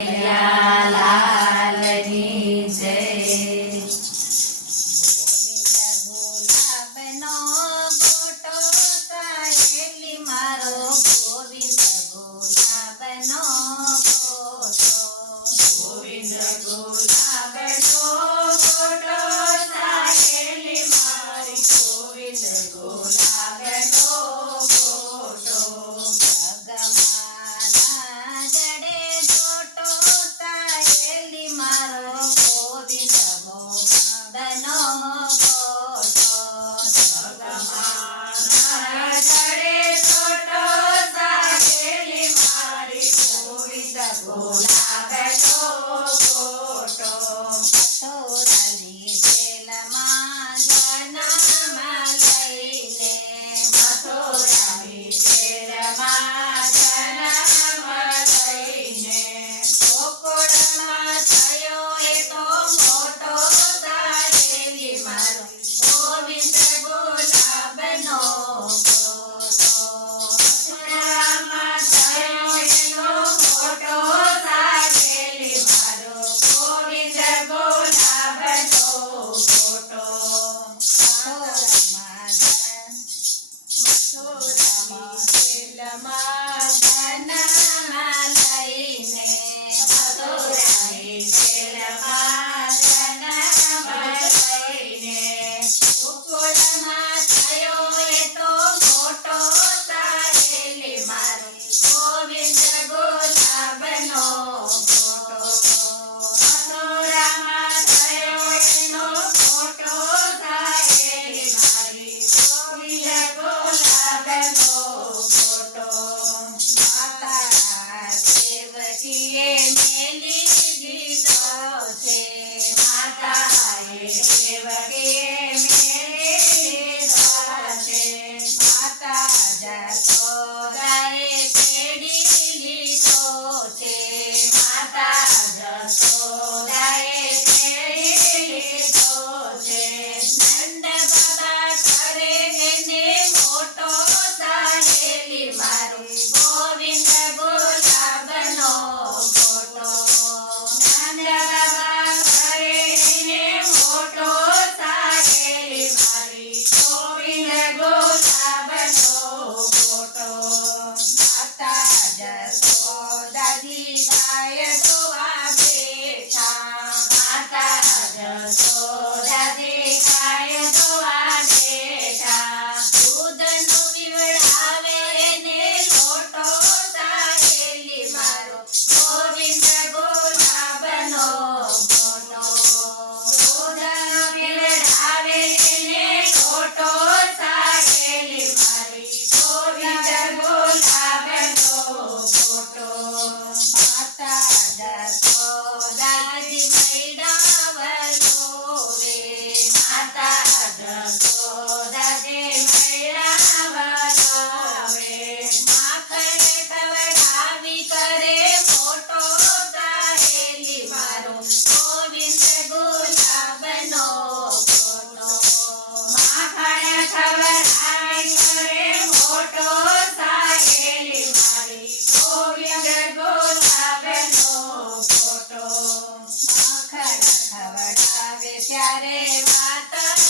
ella Una vez માતા